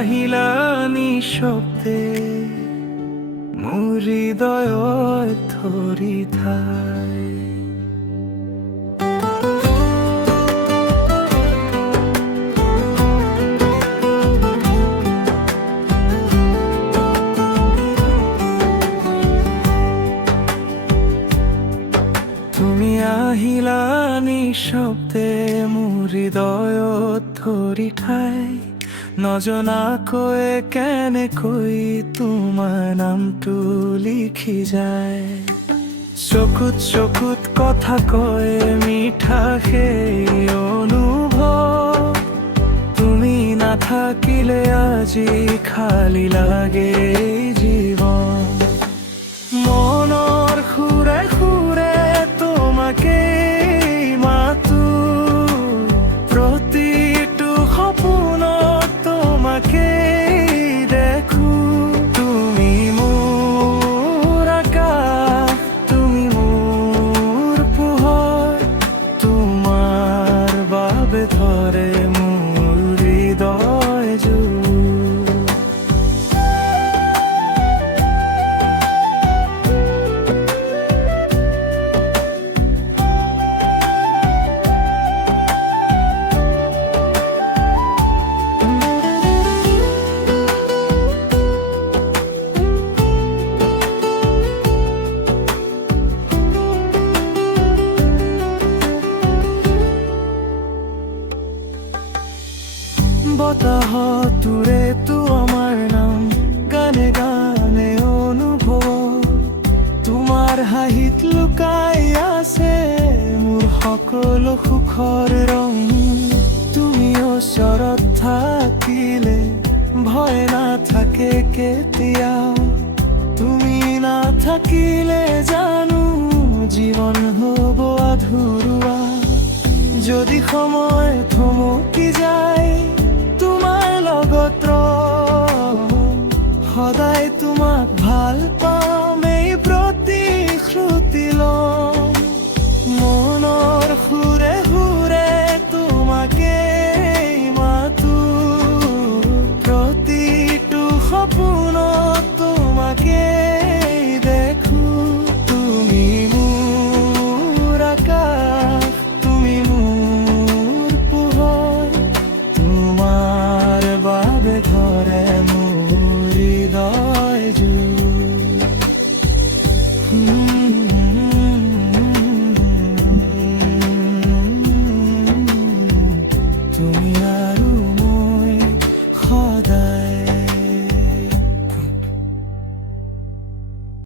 আহিলা নিঃশব্দে মোৰ হৃদয়ত ধৰি ঠাই। তুমি আহিলা নিঃশব্দে মোৰ হৃদয়ত ধৰি ঠাই। নজনাকৈ কেনেকৈ তোমাৰ নামটো লিখি যায়। চকুত চকুত কথা কয় মিঠা সেই অনুভৱ। তুমি নাথাকিলে আজি খালী লাগে জীৱন। মনৰ সুৰে সুৰে তোমাকে মাতো, প্ৰতিটো সপোনত তোমাকে দেখো। তুমি মোৰ আকাশ, তুমি মোৰ পোহৰ, তোমাৰ বাবে ধৰে মোৰ হৃদয় জোৰ। বতাহতোৰে তো আমাৰ নাম, গানে গানে অনুভৱ। তোমাৰ হাঁহিত লুকাই আছে মোৰ সকলো সুখৰ ৰং। তুমি ওচৰত থাকিলে ভয় নাথাকে কেতিয়াও। তুমি নাথাকিলে জানো জীৱন হ'ব আধৰুৱা। যদি সময় থমকি যায়